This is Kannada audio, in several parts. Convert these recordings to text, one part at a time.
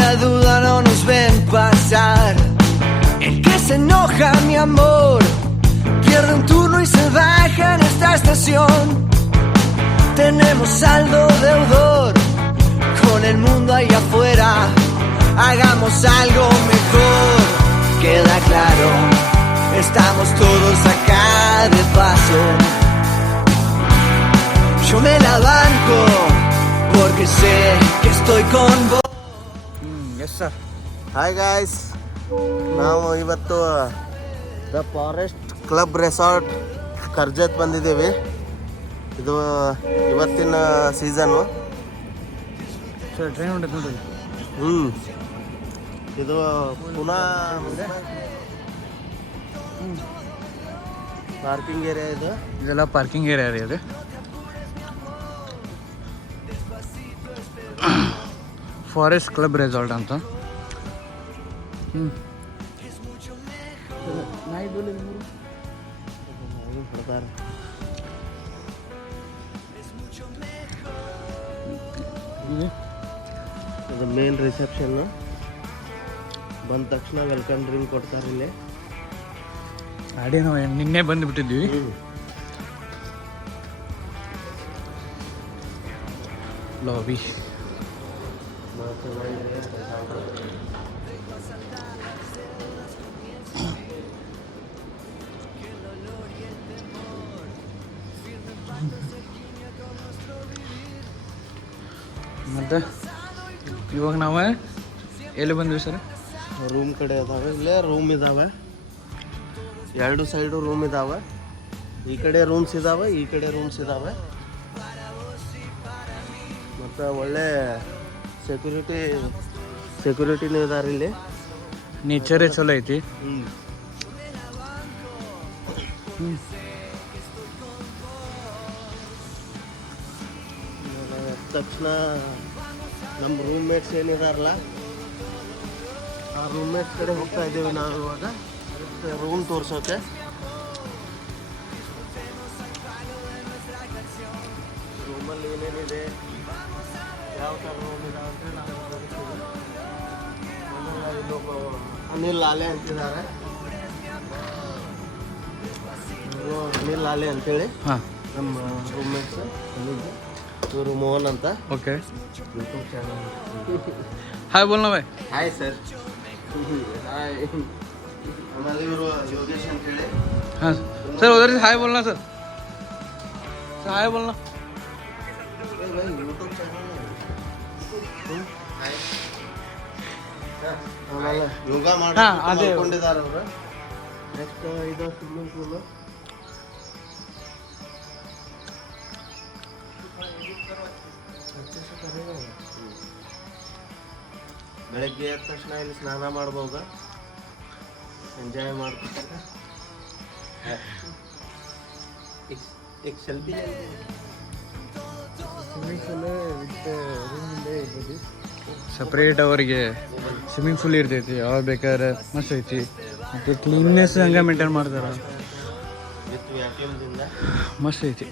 la duda no nos ven pasar. El que se enoja, mi amor, pierde un turno y se baja en esta estación. Tenemos saldo deudor con el mundo ahí afuera. Hagamos algo mejor. Queda claro, estamos todos acá de paso. Yo me la banco porque sé que estoy con vos. Yes sir. Hi guys, ನಾವು ಇವತ್ತು the forest club resort Karjat ಬಂದಿದ್ದೀವಿ. ಇದು ಇವತ್ತಿನ ಸೀಸನ್ನು. ಟ್ರೈನ್ ಹೊಂಟೈತೆ ನೋಡಿ. ಇದು ಪುನಃ ಪಾರ್ಕಿಂಗ್ ಏರಿಯಾ. ಇದೆಲ್ಲ ಪಾರ್ಕಿಂಗ್ ಏರಿಯಾ ರೀ. ಅದು ಫಾರೆಸ್ಟ್ ಕ್ಲಬ್ ರೆಸಾರ್ಟ್ ಅಂತ. ಇದು ಮೇನ್ ರಿಸೆಪ್ಷನ್. ಬಂದ ತಕ್ಷಣ ವೆಲ್ಕಮ್ ಡ್ರಿಂಕ್ ಕೊಡ್ತಾರೆ ಇಲ್ಲಿ. ಅದೇ ನಾವು ನಿನ್ನೆ ಬಂದುಬಿಟ್ಟಿದ್ವಿ. ಲಾಬಿ ಮತ್ತು ಇವಾಗ ನಾವು ಎಲ್ಲಿ ಬಂದ್ವಿ ಸರ್? ರೂಮ್ ಕಡೆ ಇದಾವೆ. ಇಲ್ಲೇ ರೂಮ್ ಇದ್ದಾವೆ, ಎರಡು ಸೈಡು ರೂಮ್ ಇದ್ದಾವೆ. ಈ ಕಡೆ ರೂಮ್ಸ್ ಇದ್ದಾವೆ, ಈ ಕಡೆ ರೂಮ್ಸ್ ಇದ್ದಾವೆ. ಮತ್ತು ಒಳ್ಳೆ ಸೆಕ್ಯೂರಿಟಿನೂ ಇದ್ದಾರೆ ಇಲ್ಲಿ. ನೇಚರೇ ಚಲೋ ಐತಿ. ತಕ್ಷಣ ನಮ್ಮ ರೂಮ್ಮೇಟ್ಸ್ ಏನಿದಾರಲ್ಲ, ಆ ರೂಮ್ಮೇಟ್ಸ್ ಕಡೆ ಹೋಗ್ತಾ ಇದ್ದೀವಿ ನಾವು ಇವಾಗ ರೂಮ್ ತೋರ್ಸೋಕೆ. ರೂಮಲ್ಲಿ ಏನೇನಿದೆ, ಯಾವ ಥರ ರೂಮ್ ಇದೆ ಅಂತ ನಾವು ತೋರಿಸ್ತೀವಿ. ಇಲ್ಲೊಬ್ಬ ಅನಿಲ್ ಲಾಲೆ ಅಂತಿದ್ದಾರೆ. ಅನಿಲ್ ಲಾಲೆ ಅಂತೇಳಿ ನಮ್ಮ ರೂಮ್ಮೇಟ್ಸ್. ಇವರು ಮೋಹನ್ ಅಂತ. ಓಕೆ, ಹಾಯ್ ಬೋಲ್ನಾ ಭಾಯ್. Hi sir. ಹಾಯ್. ಆಮೇಲೆ ಇವರು ಯೋಗೇಶ್ ಅಂತೇಳಿ. ಹಾಂ ಸರ್, ಉಧರ್ से हाय बोलना सर. हाय बोलना. YouTube channel. ಆಮೇಲೆ ಯೋಗ ಮಾಡ್ಕೊಂಡಿದ್ದಾರೆ ಅವರು. ನೆಕ್ಸ್ಟ್ ಇದು ಸ್ವಿಮ್ಮಿಂಗ್ ಪೂಲು. ಬೆಳಗ್ಗೆ ಎದ್ದ ತಕ್ಷಣ ಇಲ್ಲಿ ಸ್ನಾನ ಮಾಡ್ಬೋದು, ಎಂಜಾಯ್ ಮಾಡ್ಕೊತಾರೆ. एक सेल्फी ಸಪ್ರೇಟ್ ಅವರಿಗೆ ಸ್ವಿಮ್ಮಿಂಗ್ ಪೂಲ್ ಇರ್ತೈತಿ. ಯಾವಾಗ ಬೇಕಾದ್ರೆ ಮಸ್ತ್ ಐತಿ. ಮತ್ತು ಕ್ಲೀನ್ನೆಸ್ ಹಂಗೆ ಮೇಂಟೈನ್ ಮಾಡ್ತಾರೆ. ಮಸ್ತ್ ಐತಿ.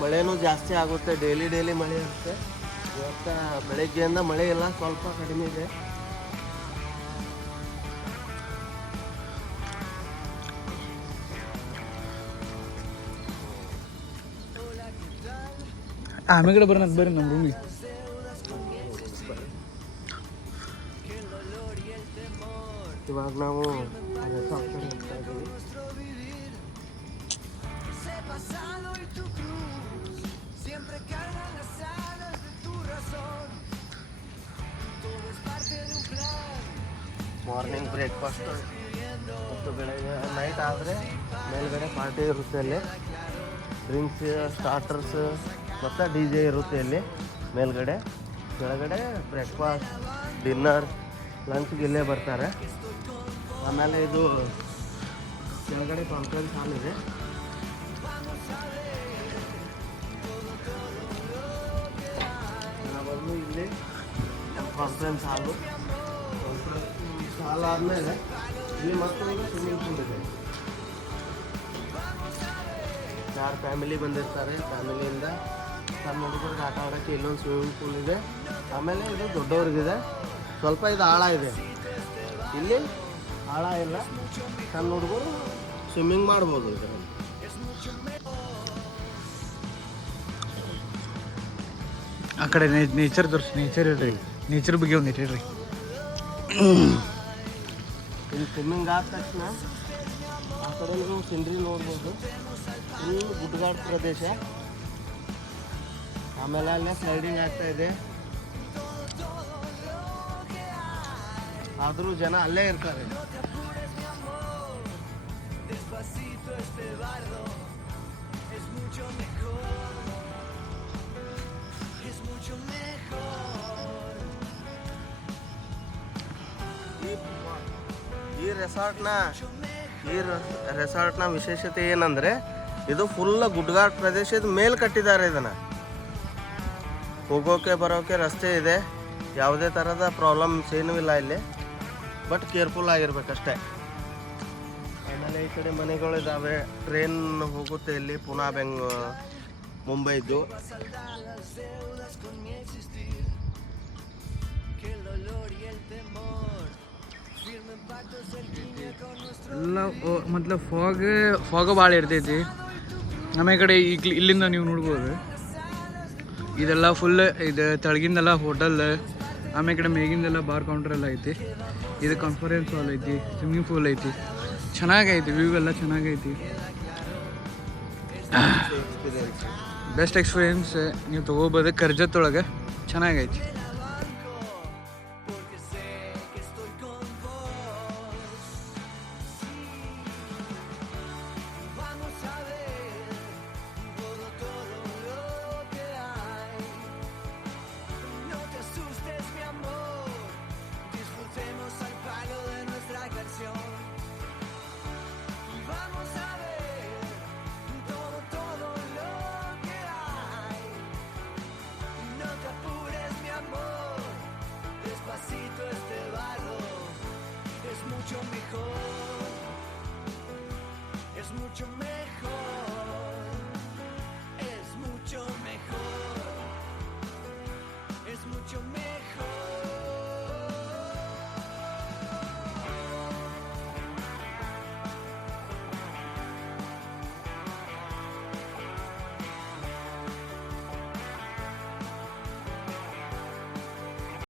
ಮಳೆನೂ ಜಾಸ್ತಿ ಆಗುತ್ತೆ. ಡೈಲಿ ಮಳೆ ಇರುತ್ತೆ. ಇವತ್ತು ಬೆಳಗ್ಗೆಯಿಂದ ಮಳೆ ಇಲ್ಲ, ಸ್ವಲ್ಪ ಕಡಿಮೆ ಇದೆ. ಆಮೇಲೆ ಕಡೆ ಬರೋಣ ಬರ್ರಿ ನಮ್ಮ ರೂಮಿಗೆ. ಇವಾಗ ನಾವು ರೆಸಾರ್ಟ್ ಕಡೆ ಹೋಗ್ತಾ ಇದ್ದೀವಿ. ಮಾರ್ನಿಂಗ್ ಬ್ರೇಕ್ಫಾಸ್ಟ್ ಮತ್ತು ಬೆಳಗ್ಗೆ ನೈಟ್ ಆದರೆ ಮೇಲ್ಗಡೆ ಪಾರ್ಟಿ ಇರುತ್ತೆ ಅಲ್ಲಿ. ಡ್ರಿಂಕ್ಸ್, ಸ್ಟಾರ್ಟರ್ಸ್ ಮತ್ತು ಡಿ ಜೆ ಇರುತ್ತೆ ಇಲ್ಲಿ ಮೇಲ್ಗಡೆ. ಕೆಳಗಡೆ ಬ್ರೇಕ್ಫಾಸ್ಟ್, ಡಿನ್ನರ್, ಲಂಚ್ಗೆ ಇಲ್ಲೇ ಬರ್ತಾರೆ. ಆಮೇಲೆ ಇದು ಕೆಳಗಡೆ ಕಾನ್ಫರೆನ್ಸ್ ಹಾಲ್ ಇದೆ. ನಾವೊಂದು ಇಲ್ಲಿ ಕಾನ್ಫರೆನ್ಸ್ ಹಾಲು ಸಾಲ ಆದಮೇಲೆ ಇಲ್ಲಿ ಮತ್ತೊಂದು ಸ್ವಿಮ್ಮಿಂಗ್ ಪೂಲ್ ಇದೆ. 4 ಫ್ಯಾಮಿಲಿ ಬಂದಿರ್ತಾರೆ. ಫ್ಯಾಮಿಲಿಯಿಂದ ಸಣ್ಣ ಹುಡುಗರಿಗೆ ಆಟ ಆಡೋಕ್ಕೆ ಇಲ್ಲೊಂದು ಸ್ವಿಮ್ಮಿಂಗ್ ಪೂಲ್ ಇದೆ. ಆಮೇಲೆ ಇದು ದೊಡ್ಡವ್ರಿಗಿದೆ. ಸ್ವಲ್ಪ ಇದು ಆಳ ಇದೆ, ಇಲ್ಲಿ ಆಳ ಇಲ್ಲ. ಸಣ್ಣ ಹುಡುಗರು ಸ್ವಿಮ್ಮಿಂಗ್ ಮಾಡ್ಬೋದು ಇದರಲ್ಲಿ. ಆ ಕಡೆ ನೇಚರ್ ತೋರಿಸಿ, ನೇಚರ್ ಇರ್ರಿ, ನೇಚರ್ ಬಗ್ಗೆ ಒಂದು ಹೇಳ್ರಿ. ಇಲ್ಲಿ ಸ್ವಿಮ್ಮಿಂಗ್ ಆದ ತಕ್ಷಣ ಆ ಕಡೆ ನೀವು ಸಿಂಡ್ರಿ ನೋಡ್ಬೋದು. ಇಲ್ಲಿ ಗುಡ್ಡಗಾಡು ಪ್ರದೇಶ. ಆಮೇಲೆ ಅಲ್ಲೇ ಸ್ಲೈಡಿಂಗ್ ಆಗ್ತಾ ಇದೆ. ಆದರೂ ಜನ ಅಲ್ಲೇ ಇರ್ತಾರೆ. ಈ ರೆಸಾರ್ಟ್ನ ವಿಶೇಷತೆ ಏನಂದರೆ ಇದು ಫುಲ್ ಗುಡ್ಡಗಾಡು ಪ್ರದೇಶದ ಮೇಲೆ ಕಟ್ಟಿದ್ದಾರೆ. ಇದನ್ನು ಹೋಗೋಕೆ ಬರೋಕೆ ರಸ್ತೆ ಇದೆ. ಯಾವುದೇ ಥರದ ಪ್ರಾಬ್ಲಮ್ಸ್ ಏನೂ ಇಲ್ಲ ಇಲ್ಲಿ. ಬಟ್ ಕೇರ್ಫುಲ್ ಆಗಿರ್ಬೇಕಷ್ಟೇ. ಆಮೇಲೆ ಈ ಕಡೆ ಮನೆಗಳಿದ್ದಾವೆ. ಟ್ರೈನ್ ಹೋಗುತ್ತೆ ಇಲ್ಲಿ ಪುನಾ ಮುಂಬೈದು. ಎಲ್ಲ ಮತ್ಲಬ್ ಫಾಗ ಭಾಳ ಇರ್ತೈತಿ. ನಮ್ಮ ಕಡೆ ಈಗ ಇಲ್ಲಿಂದ ನೀವು ನೋಡ್ಬೋದು, ಇದೆಲ್ಲ ಫುಲ್ ಇದು ತಳಗಿಂದೆಲ್ಲ ಹೋಟೆಲ್, ಆಮೇಲೆ ಕಡೆ ಮೇಗಿಂದೆಲ್ಲ ಬಾರ್ ಕೌಂಟರ್ ಎಲ್ಲ ಐತಿ. ಇದು ಕಾನ್ಫರೆನ್ಸ್ ಹಾಲ್ ಐತಿ, ಸ್ವಿಮ್ಮಿಂಗ್ ಪೂಲ್ ಐತಿ, ಚೆನ್ನಾಗೈತಿ. ವ್ಯೂ ಎಲ್ಲ ಚೆನ್ನಾಗೈತಿ. ಬೆಸ್ಟ್ ಎಕ್ಸ್ಪೀರಿಯನ್ಸ್ ನೀವು ತೊಗೋಬೋದು. ಕರ್ಜತ್ ಒಳಗೆ ಚೆನ್ನಾಗೈತಿ.